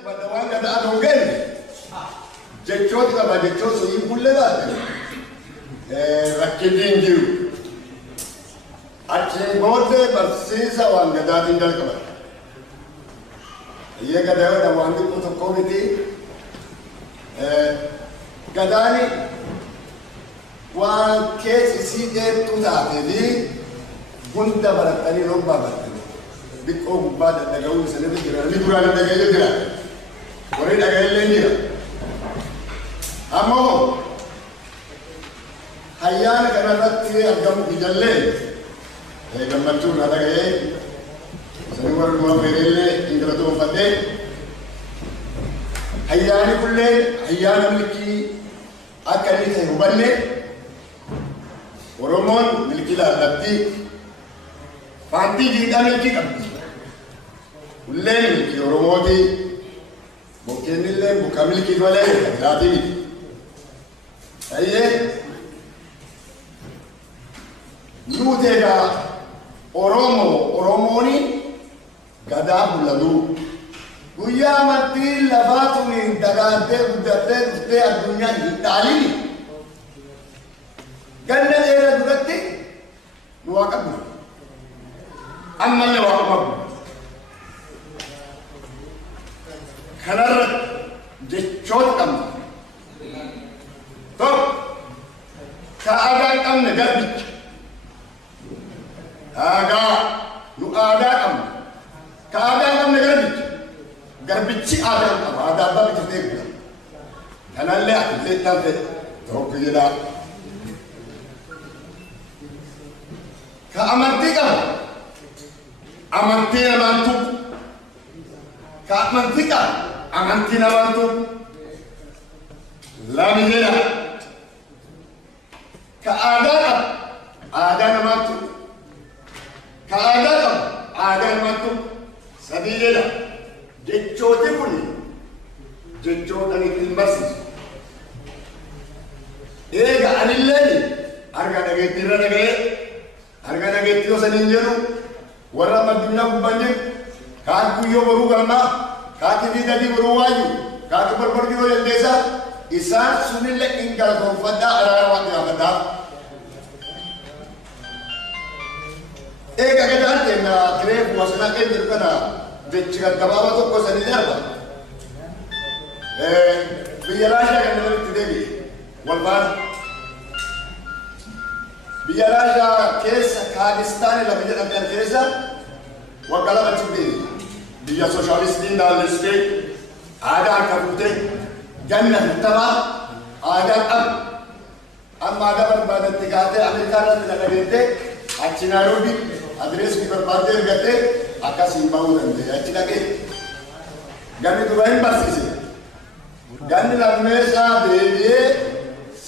Badawaan gadaan hogeen jechoota qaba jechoota suyii kullee laate rakkinni hin jiru. Achiin booddee barsiisa waan gadaatiin jalqaban. Iyyee gadaadha waan xiqqoo tokkoo miti. Gadaani waan keessi sii dheertuu taatee fi hunda barattanii robbaa barattanii xiqqoo gubbaa dadhaga'uu isaanii jira. Inni duraan dhaga'ee jira. Warri dhaga'ellee jira. Ammoo ayyaana kanarratti argamu ijallee gammachuu irraa dhaga'ee isaanii warri nuwa fedheellee ingilatoonfadhee ayyaani kullee ayyaana milkii akka inni ta'e hubanne Oromoon milkii laallatti faantii jiidhaa milkii qabdi. Kullee milkii Oromooti. Bokkeenillee bokka milkii malee jiraati miti. Ayyee nuti egaa Oromooni gadaa bulaluu guyyaa amantii lafaa tuniin dagaantee guddattee dhuftee addunyaa hin dhaalini. Ganna dheeraa duratti nu waa qabna. Ammallee waa qabna. Kanarratti jechoota qabna. Tokko ka aadaa qabna garbicha. Aadaa nu aadaa qabna. Ka aadaa qabna garbicha. Garbichi aadaa qaba. Aadaa abbaa bitatee guddaa. Kanallee atilee taate tokko jedhaa. Ka amantii qaba. Amantii namaan tuqu. Ka amantii qaba. Amantii namaan tuqu. Lami jedha. Ka aadaa qaba. Aadaa namaan tuqu. Ka aadaa qaba. Aadaa namaan tuqu. Sadii jedha. Jechooti kun jechoota ittiin barsiisu. Eega anillee arga dhageettii irra dhaga'ee arga dhageettii yoo saniin jedhu warra addunyaa gubbaan jiru kaan guyyoo boruu galmaa kaati diidadii boruu waayu kaati barbarbii yoo dandeessaa isaan sunillee hin galatoonfadhaa araara waan gaafadhaa. Eega gadaan keenya kireefu wasanaa keenya jiru kana jechi gaggabaabaa tokko sanii darba. Biyya Raashaa kan namatti deebi'e wal baana. Biyya Raashaa keessa Kaadistaanii lafa jedhamtan keessa waggaa lama deebi'e. Biyya sooshaalistiin naannessitee aadaa harka fuutee ganna hittamaa aadaa qabu. Amma aadaa barbaadatti kaatee Ameerikaa irratti na dhageettee achi Naayiroobii adireesii barbaaddee ergattee akkasiin bahuu danda'e. Achi dhaqee ganni dura hin barsiise. Ganni lammeessaa deebi'ee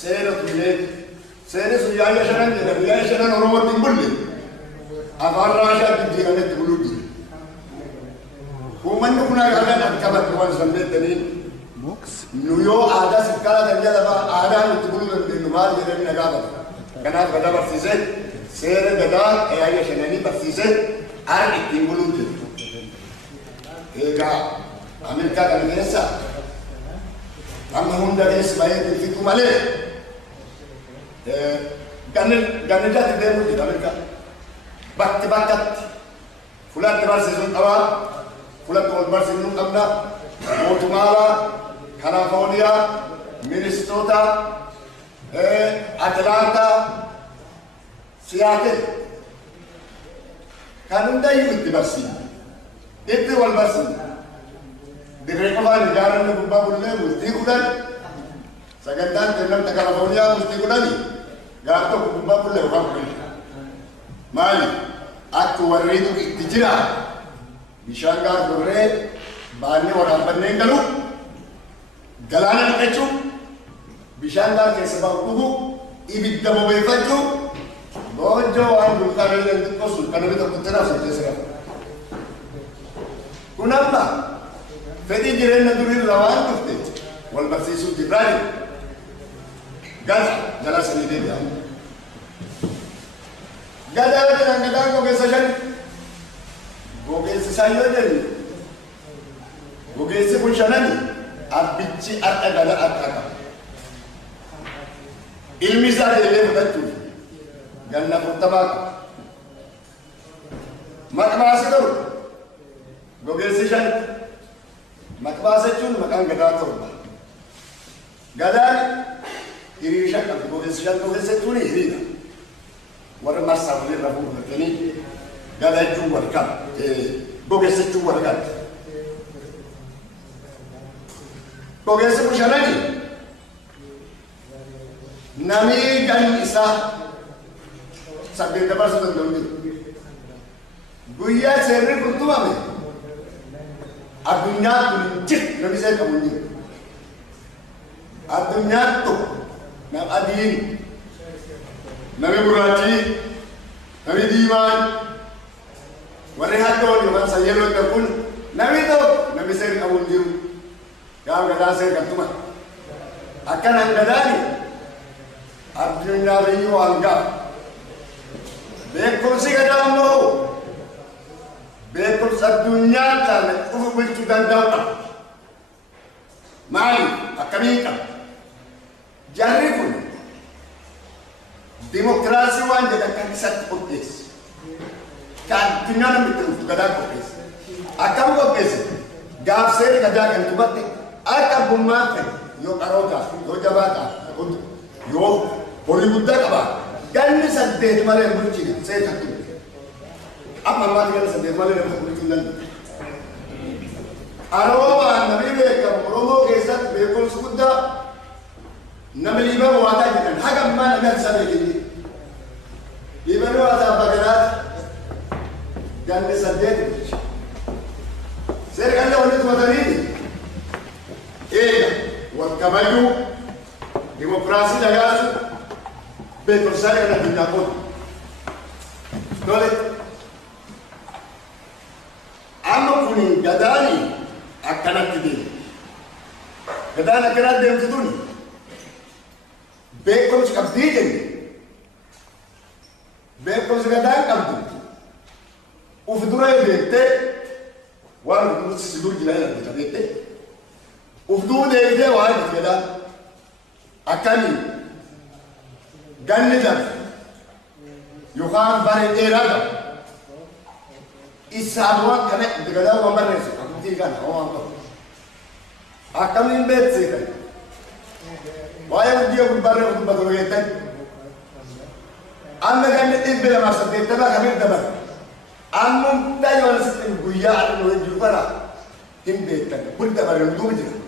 seera tuulee seerri sun yaa'ii shanan jedha. Yaa'ii shanan Oromootti hin bulle afaan Raashaa jijjiirametti buluu jira. Uummanni kun aadaa akka bakka waan san beektaniin nu yoo aadaa sirkaala kan jedhama aadaa nutti buluu dandeenyu maal jedhanii na gaafata. Kanaaf gadaa barsiisee seera gadaa yaa'ii shananii barsiisee har'a ittiin buluu jira. Egaa Ameerikaa kana keessa amma hunda keessa baay'ee fitu malee ganni jaati deemu jira Ameerikaa. Bakki bakkatti fulatti barsiisuun qabaa. Fulatti wal barsiisuu qabna. Mootummaa Kalifoorniyaa, Minnesota, Atlanta, Seattle kan hundayyuu itti barsiisa. Itti wal barsiisa. Dirree qofaan ijaaramni gubbaa bullee bultii kudhan sagantaan kennamta Kalifoorniyaa bultii kudhani gaaf tokko gubbaa bullee yookaan kudhan. Maali? Akka warreetu itti jira. Bishaan gaar gorree baannee waraabanneen galu galaana dhiqachuu bishaan gaar keessa bahu dhugu ibidda bobeeffachuu goojjoo waan dulkaanee xiqqoo sulkanamii tokkotti raabsa keessa galu. Kun amma fedhii jireenya duriirra waan dhufte wal barsiisuu jirraani gada jala sanii deebi'amu. Gadaa jedhan gadaan gogeessa shani. Gogeessi isaa yoo jennu وجيسي كل شناني أبيتشي أتقدر أتقدر المثال اللي بدتوه جنة فرتباك مكباسي دور وجيسي شن مكباسي شون مكان قدر تربا قدر يريشا كم وجيسي شن وجيسي توني هرينا ورمى سافرين رفوه كني قدر جو وركان وجيسي جو وركان وجيسي كل شناني نامي كان إسا سبب دبر سبب دوني بويا سيري كنتوا مي الدنيا كنجت نبي سير كموني الدنيا تو نام أدين نبي براتي نبي ديمان وريها تون يوم سيرو تكون نبي تو نبي سير كموني كام كذا سير كنتوا أكن عندنا الدنيا ريو عنك بيكون سيكدام له بيكون الدنيا تعمل أفق بالتدان دولة مالي أكميكا جربوا ديمقراطي وان جدا كان سات قدس كان الدنيا نمتلف كذا قدس أكم قدس جاب سير كذا كان تبتي أكم بمات يو كاروتا يو جباتا يو بوري بودا كبا كان سديت مالي بولتشي سيد حكيم أما ما تقول سديت مالي بولتشي لندن أروما النبي بيكم رومو كيسات بيكون سودا نملي بقى واتا جدا حكم ما نقدر سامي كذي يبنوا هذا بقرات كان سديت سير كان له ولد وطني إيه والكمالو ديمقراطي دجاج بترسل أنا بنقول دولة أما كوني جداني أكنت كدين جدانا كنا دم كدوني بيكون سكبديجن بيكون سكدان كبدو وفدورة يبيته وانا بدور سيدور جلاله بيته وفدور ده يبيته واحد كده أكاني جنة يخان باري إيرادا إسحاق كنا دكتور ومرنس أكتي كان هو أنكو أكمل بيت سيدا وايا وديو كبار وكبار ويتن أما جنة إبلا ما سديت تبا كمل تبا أما تاي ولا سدين بويا على نوين جبرا هم بيتن كل تبا يندوم جنا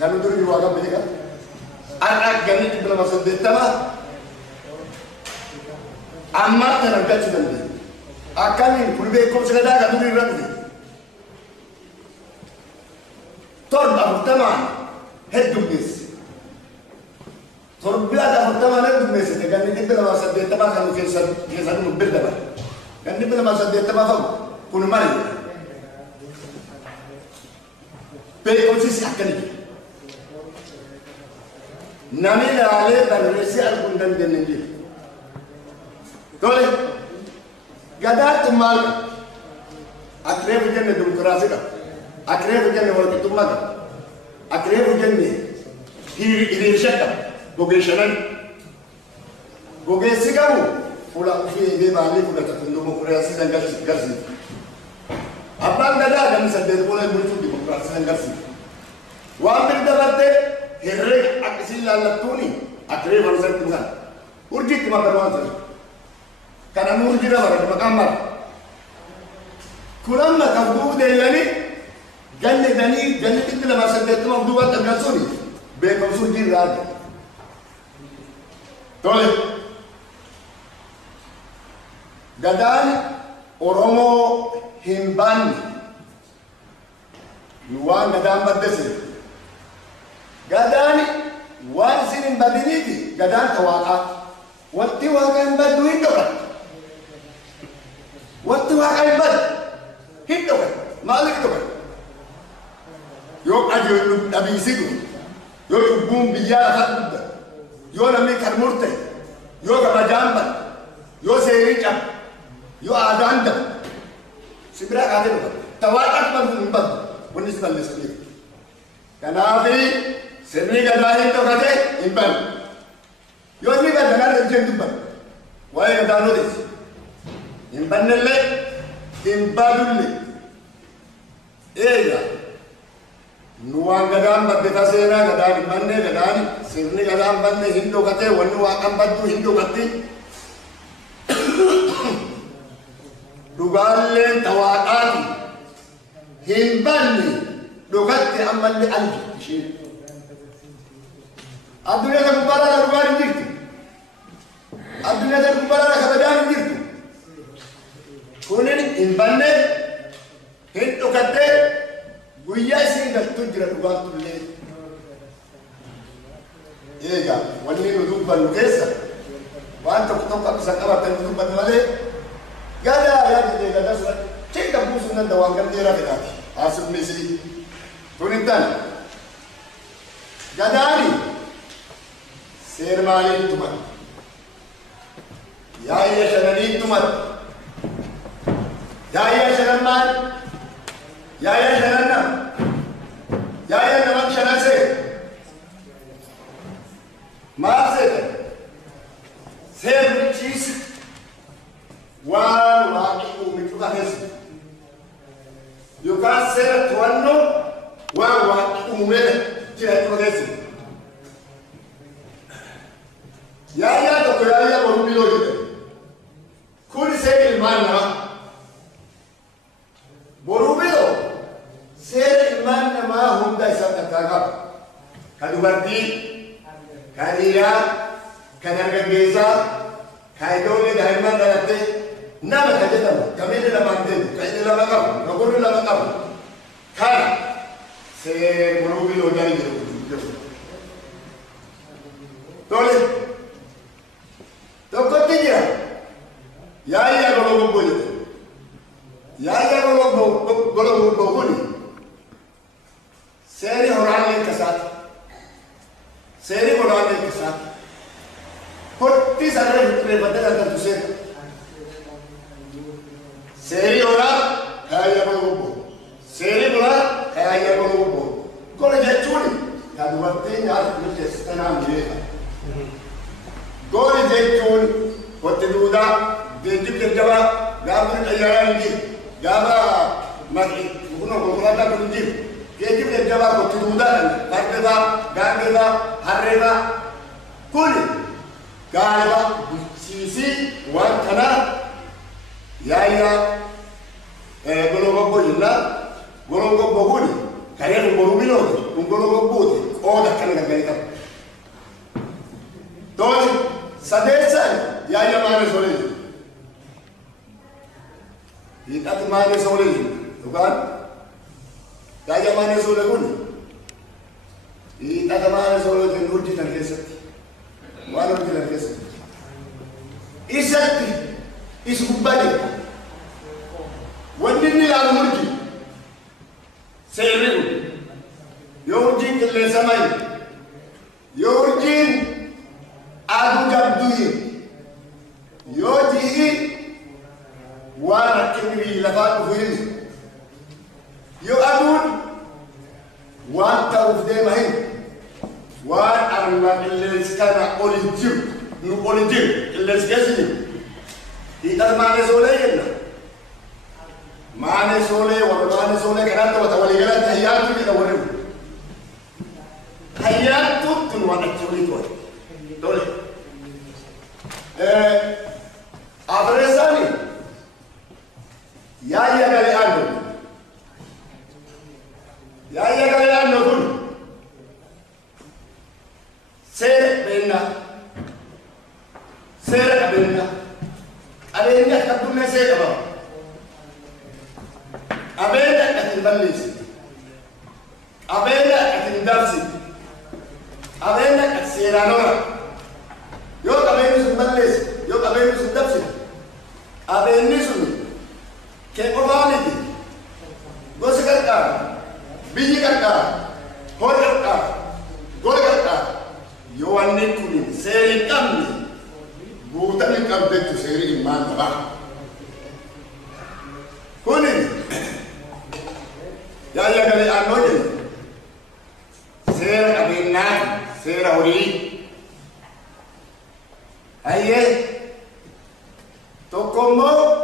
كانوا دوري يواجه بيجا أنا جنة إبلا ما سديت تبا أما تنبأ تدلي أكمل كل بيت كل سكدا كدوري ركضي تربى مجتمع هدوم بيس تربى هذا مجتمع هدوم بيس كان نبي لما سديت تبع كانوا كيسانوا مبلغ تبع كان نبي لما سديت تبع فهم كل مالي بيكون سيس أكلي نامي عليه بريسي الكندن دنيلي تولي قدرت مال أكريف جنة ديمقراطية أكريف جنة والكتومة أكريف جنة هي شكل بوجيشنان بوجيسيكامو فلا في بيبالي فلا تكلموا كراسي زنجرسي أبان دادا كم سدد فلا يمشوا ديمقراطية زنجرسي وامر دبته هرّي أكسيل لالتوني أكريف ورسالة تمسان ورجيت ما بروان karena nur jira bara makamar kulamma kabdu de yani ganne dani ganne kitla ma saddetu abdu wa tabasuni be kamsul jira tole gadan oromo himban yuwan gadan badese gadan wan sinin badiniti gadan tawaqa watti waqa badu hindoka وانت واقع البلد هندوك ما لك دوك يوم اجي ابي يسيدو يوم يقوم بيا فد يوم امي كرمرته يوم بجامب يوم سيريجا يوم اداند سبرا قادر توقعت من بد بالنسبة للسبيل كنافي سني قداهي توكاتي إنبان يوني بدنا نرجع دبا وين دانو ديس إنبان اللي إنبادو اللي إيه nuwaan gadaan baddeta seenaa gadaan hin banne gadaan sirni gadaan banne hin dhokate wanni waaqan baddu hin dhokatti dhugaalleen tawaaqaati hin banne dhokatti ammallee alji isheen addunyaa kan gubbaadhaa dhugaan hin jirtu addunyaa kan gubbaadhaa kabajaan hin jirtu kunin hin banne hin dhokatte guyyaa isin galtu jira dhugaan tullee eega wanni nu dubbannu keessa waan tokko tokko akka isa qabatan nu dubbannu malee gadaa yaadde gadaa sura cika buusu nan da waan gamdeera fedhaati haasifni isii kun intan gadaani seer maaliin tuman yaayya shananiin tuman yaayya shanan maal yaayya shanan nam yaayya naman shanan see maal seetan seer richiis waan waaqii uumitu qabeessa yookaan seera to'annoo waan waaqii uumee jiraachuu qabeessa yaayyaa tokko yaayyaa boruu biloo jedhe kun seera ilmaan namaa boruu biloo seera ilmaan namaa hunda isaa takkaa qaba ka dubartii ka dhiiraa ka dargaggeessaa ka ijoollee daa'imman dhalattee nama ka jedhamu ka miilli lamaan deemu ka inni lama qabu ka gurri lama qabu kana seera boruu biloo jala jiru tole tokkotti jira yaayyaa golobobbo jedhe yaayyaa golobobbo kuni seeri horaallee kasaati seeri horaallee kasaati kotti saree fixreeffattee argattu seera seeri horaa yaayyaa golobobbo seeri horaa yaayyaa golobobbo gola jechuun ka dubartii nyaata milkeessitanaa mijeeta gola jechuun kotti duudaa geejjib jajjabaa gaafa xayyaaraa hin jiru gaafa kuna konkolaataa kun hin jiru geejjib jajjabaa kotti duudaadhaan fardefaa gaangefaa harreefaa kun gaariba bulchiisii waan kanaa yaayyaa golobobbo jennaan golobobbo kun karee kun boruu bilooti kun golobobbooti qooda akkana gargari qaba tooni sadeessaan yaayya maane solee jiru hiixatti maane solee jiru dhugaan yaayya maane solee kun hiixata maane solee jiru hojjetan keessatti waan hojjetan keessatti isatti is gubbaa jiru wanni inni ilaalu murji seerri kun yoo hojjiin qilleensa mayi yoo hojjiin aduu jabduu yoo ji'i waan rakkinni lafaa dhufu hin yoo aduun waan ta'uuf deema hin waan armaa qilleensi kana oli jiru nu oli jiru qilleensi keessa jiru hiidhas maane soolee jenna maane soolee warra maane soolee kanaan taphata waliigalatti hayyaattuu jedha warri hayyaattuutti nu waan achi olii to'ate tole Abrezani yaayya galee aanno kun seera qabeenyaa qabeenya akka addunyaa seera qaba qabeenya akka hin balleessi qabeenya akka hin dabsi qabeenya akka seeraan ola yoo qabeenyi sun balleessi yoo qabeenyi sun dabsi qabeenyi sun kee qofaa miti gosi qarqaara biyyi qarqaara hori qarqaara gola qarqaara yoo wanni kun seera hin qabne guutan hin qabdeettu seeri ilmaan namaa kuni yaa أي قال أنوجل سير أبينا سير أولي أيه توكمو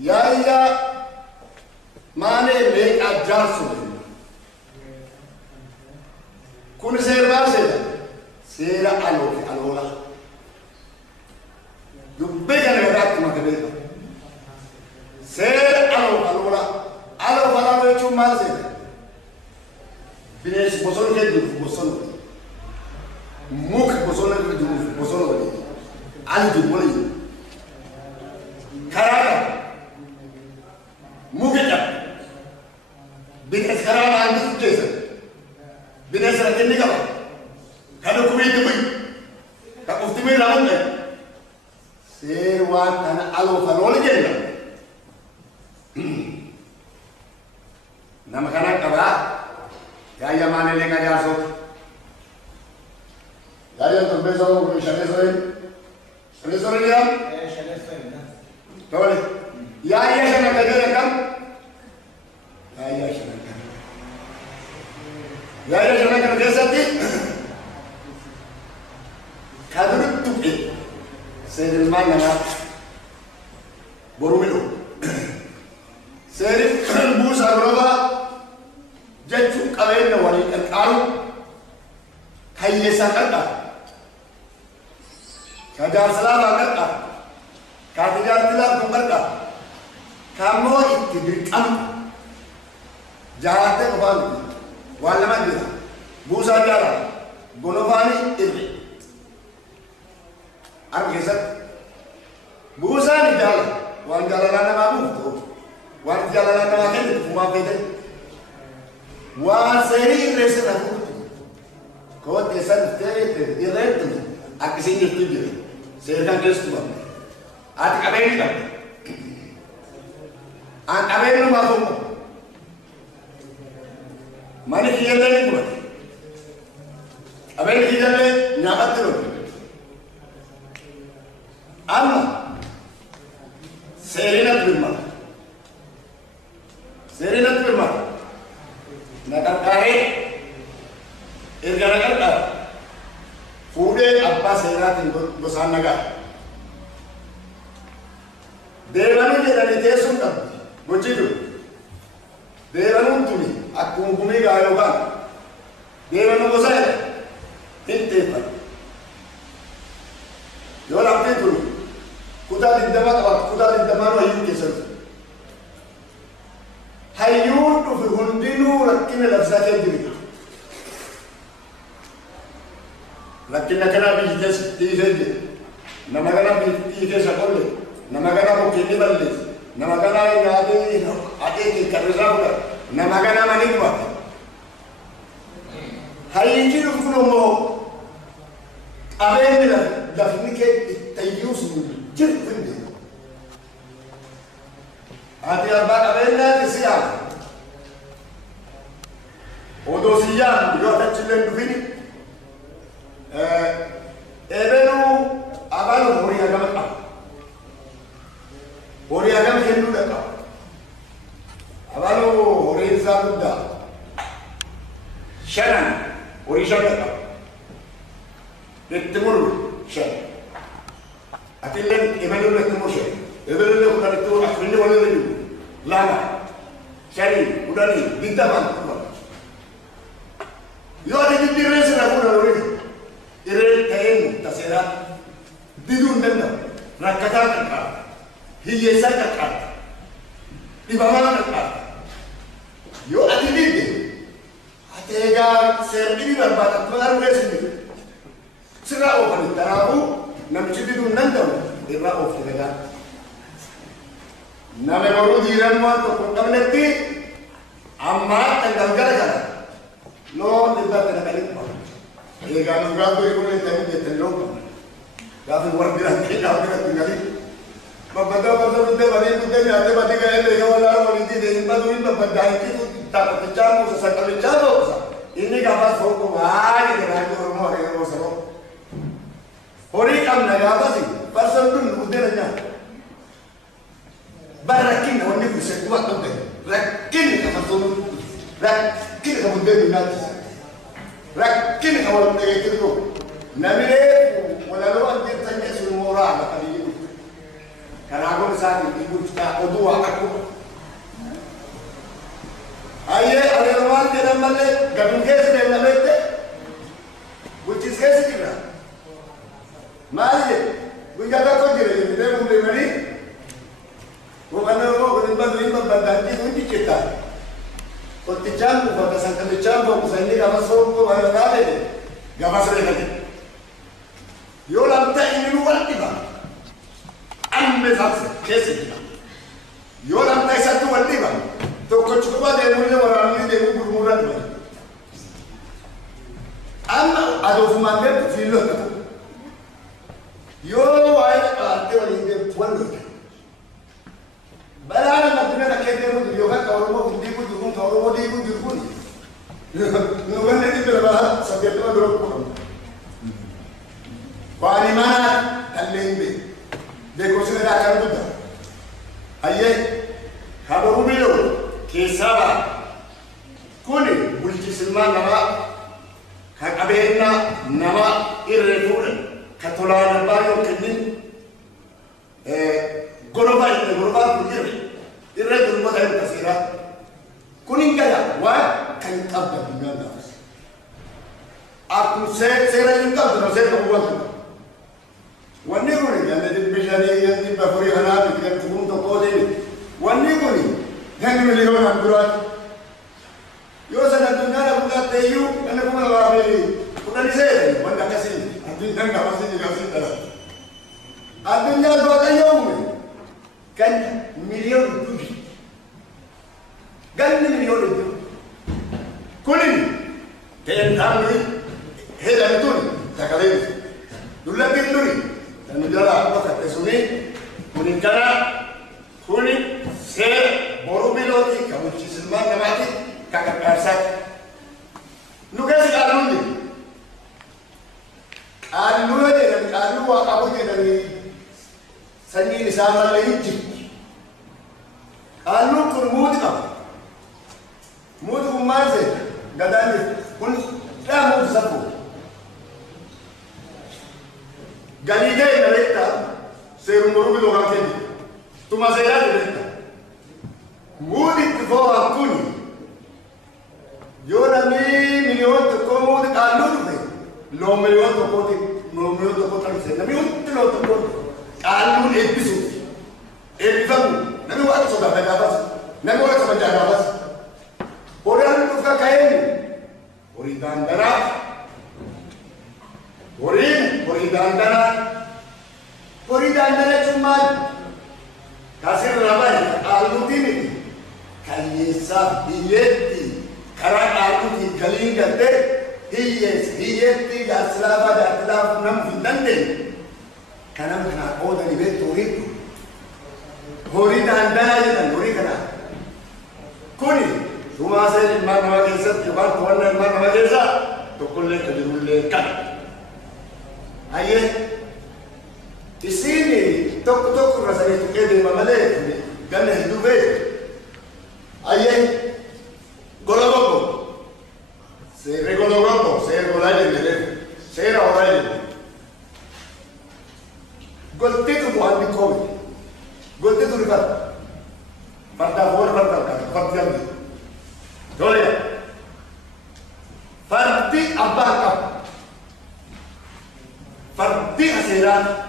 يا ماني ليك أجارسو كون سير ما سير ألولا يبقى نبات ما تبيه سير ألولا بيشوف ما سير بنيش بوصل كده بوصل موك بوصل كده بوصل على جبولي كراكا موكتا بنيش كراكا عندي كيسة بنيش ركني كمان كانوا كوي تبي كأفتمي رامن سيروان أنا ألو فلول جينا نما كنا كبا يا مانه لeka جاسو يا تبسو شنو اليوم تقول يا شنو كده كم يا شنو يا شنو كده كسبتي كادر تبقي سيد المال أنا بروميلو سيد موسى غربا جتشو قبيل نوالي القارو كيسا قطع كجار سلامة قطع كاتجار تلاب قطع كامو اتبريك أم جاهدت قبال والما جدا موسى جارا بنوفاني إبري أنا كيسا موسى نجال وان جالنا ما بوفتو وان جالنا ما كنت فما فيده وان سيري رسل أفوت كود ديسان تيت يريد أكسين يفتيجي سيركان كيستوا أتك أبين كم أن أبين ما فوق ماني كيالله نقول أبين كيالله نعبد له أما سيرنا بالمال نكال كاره إرجع نكال كاره فوده أبا سيرات بسان نكال देवनु जे दने तेसुन तब बुझिदु देवनु तुमी अक्कु भूमि गायोगा देवनु बोसाय हिंते पर यो लापते तुरु कुदा दिदमा नो हिंते केसर हायू टु हुंदिनु रक्किने लफ्जा के दिरि रक्किने कना भी जस तीजे नमगना भी तीजे सकोले नमगना मुकेनी बल्लेस नमगना यादे आते की करजाउला नमगना मनिकवा हायिंची रुकुनो अबेंदला दफनिके तययूस जिफंदे आते अब्बा अबेंदा तिसिया ओदोसिया यो तचिलेन दुफिनी एबेनु अबालो होरिया गमका होरी agam hindu deka abalu hori zabuda shanan hori shadaka bitmur shan atilen ibelu bitmur shan ibelu kalitu afini wala leju lama shari udani bidaman yo ade dire sera kuda hori ire tayen tasera didun denda rakata ka هي سكت يبقى ما نقطع يو أتيجي أتيجا سيرتي برباد تمر ويسني سرا أوفر تراهو نمشي دون نندم إبرا أوفر تيجا نامي مرو ديران ما تقوم نتي أما تنقل كذا لو تبغى تنقل ما إذا نقول يقول تاني جتلون كافي ورد ديران كذا كذا تنقل بابدا بده بدي आते بدي गए ले वाला वाली थी दिन बाद वही बदाई की ताकत चालू से सकल चालू इन्हीं का बस हो को भाई के राज को मोरे वो सब होरी काम लगा बस पर सब तुम उधर ना बरकिन होने की से कुछ तो दे ده الناس ركين حول تيجتلو نبيه ولا لو أنت تنجس المورع لقليل كان أقول ساعة يقول تأخذوا أكو أيه أريوان كده ملة قبل كيس ده نبته وتشيز كيس كده ما ليه ويجاتا كوجي ده مولي مري وأنا هو بدين بدين ودي كده وتجامع وبس أنت تجامع وسني كمان صوب وهذا كله جابا سريع يولم تأمين والدبا أم بزاف كيس كده يولم تيسات والدبا تو كتشوفا ده مولي وراني ده مبرمورات ما أما أدوف ما ده في لونه يو واي أتولي ده تولد بلا أنا مدينة كده مودي يوكا كورمو كندي مودي يكون كورمو دي يكون يكون نقول ندي بلا سبيتنا دروب كم واني ما تلين بي ده كوسنا ده كان بده أيه خبروا بيلو كيسابا كوني بولتي سلمان نما كأبينا نما إيرفول كتولانا باريو كنين غرفة إيرفول ما ده كسيرة كونين كذا وكان كابدا بيانا أكو سيرة ينكابدا سيرة بقوة ونقولي أنا دبيجاني أنتي بفوري أنا بكرة تكون تقولي ونقولي هني مليون أمبرات يوسف الدنيا بقى تيجو أنا بقول لك بقول نسيت وانا كسي الدنيا كسي الدنيا بقى يوم كان مليون دوجي قال مليون دوجي كلني كان عامل هذا بدون تكلم دولا بيدوري نجارة وقت تسوني كوني كنا كوني سير بروبيلوتي كموتشي سلمان نماتي كأرسات نقاس قالوني قالوا لي قالوا وقابو جدني سني نسام الله يجي قالوا كرمود كم مود كمازه قدامي كل لا مود سبو Galilei mereka serumuru bilogan kendi. Tuma saya mereka. Mudik bawa kuni. Yona mi milion tu komu mudik alur be. Lo milion tu koti, lo milion tu kota ni saya. Nabi utti lo tu koti. Alur episode. Episode. Nabi waktu sudah berjalan. Nabi waktu sudah berjalan. Orang tu suka kain. Orang dandara. Hori dandana cuma kasih rabai alu ini kayesa hiyeti karena alu di kalingate hiyeti jaslava jaslava nam vindande karena kena oh dari betul itu hori dandana itu hori kena kuni cuma saya mana kisah cuma tuan mana kisah tokolle kejulle kan Aye, di sini tok rasanya itu kede mamale, kan hidup Aye, gologogo, saya gologogo, saya golai deh, saya orang deh. Golte itu bukan di kopi, golte itu ribat, farda ni, boleh, fardi abang Fardi kasera,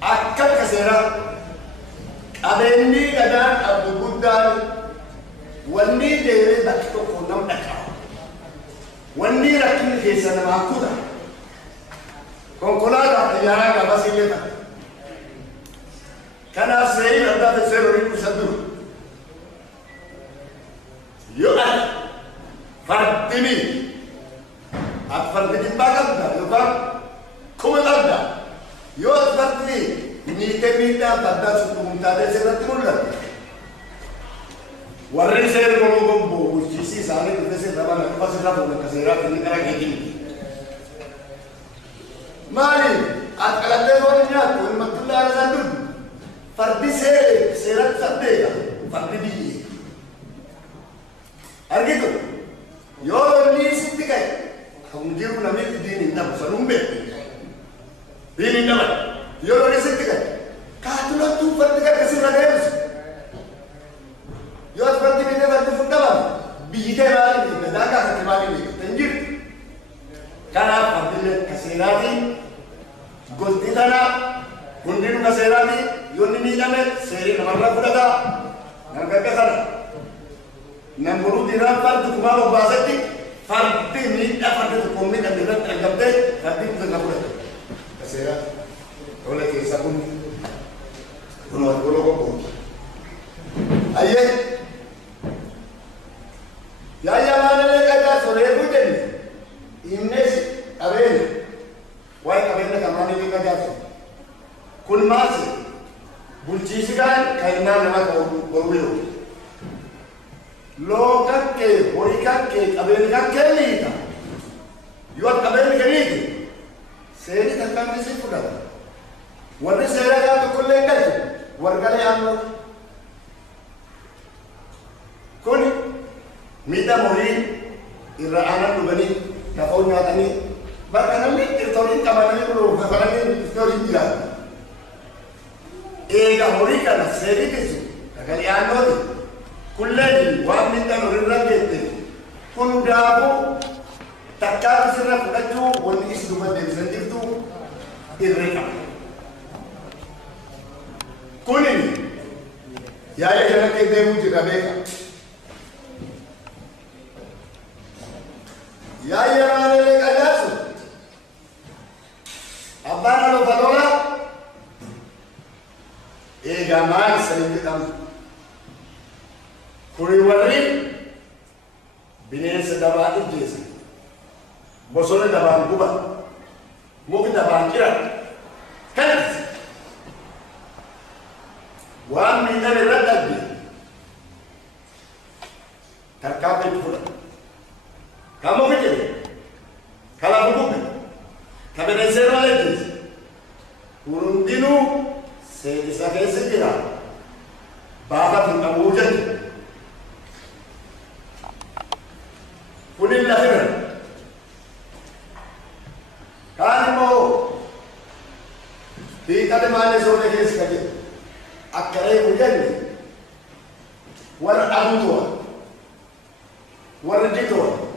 akal kasera, abeni kadang abdu buddha, wani dere bakto kunam akal, wani rakin kesa nama kuda, kongkolada yara gabasi leta, karena seri anda terserori kusadu, yo fardi ni. Fardi baganda, lebar, komedanda. Yo fardi, mita pada suku muntade serat mulut. Warren ser gombo, sisi sahne kita ser rawan, apa ser rawan, kaserat ini kerana gini. Mari, akalate orangnya, tuh matullah razandun. Fardi serat sadega, fardi biye. أرجعوا يوم لي ستة هم جيبوا نميل دين النبي سلوم به دين النبي يوم لي ستة كاتلو تو فرد كسر رجيمس يوم فرد بينه فرد فندام بيجي مالي بداك كتمالي تنجيب كنا فرد كسراتي قلت لنا كندين كسراتي يوم نيجامل سيرين مرة فردا نرجع كسر نمبرو دينا فرد كمالو بازتي فرد مين فرد تكمل كدينا ترجمته فرد كذا فرد كسرات ولا كيسابون كنوا كلوا كوكو أيه يا ما نلقى كذا سوري بودن إنس أبين واي أبين كمان نلقى كذا كل ماس بولشيس كان كائنا نما كورويو لو كك هوري كك أبين كك ليدا يوت أبين كليد سيري كم بيسي فلان ورني سيرا كم كل لينكال ورقالي أمو كوني ميدا مورين إرعانا نبني تفاوض ناتني بركنا لي ترتولين كمان يقولوا فلانين ترتولين بيلا إيه كموري كنا سيري كيسو كالي أنوري كلني وام ميدا نورين رجعتي كن دابو تكاد سرنا فكتو وني إسدوما دمسنديفتو إريكا كوني يا جنك ديمو جرابيكا يا مالك أجازو أبانا لو فلولا إيه جمال سليم كتام كوني ورين بنين سدبان الجيس بوسون دبان كوبا ممكن دبان كيرا كنز وان من الردد بي تركاب الفرق كم كده كلا بقول كبر الزر ولا جيز ورندينو سيدسا كده بابا في الموجود كل الأخير كانوا في كده ما نزول كيس كده أكره وجدني ورأبوتوا ورجيتوا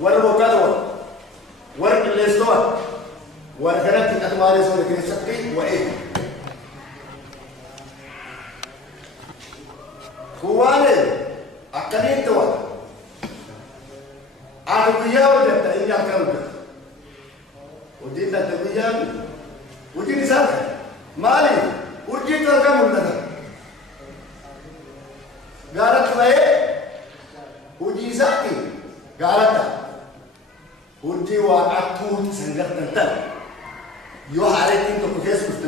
وربوكاتوا ورقلستوا وركنت أتمارس وركنستي وإيه خواني أكلين توا أربيا وجدت إني أكلم وجدت تبيان وجدت سالك مالي وجدت أكلم لنا قالت لي وجي ساكي قالت وجي وأكون سنجرت التل يو عليك أنت كيف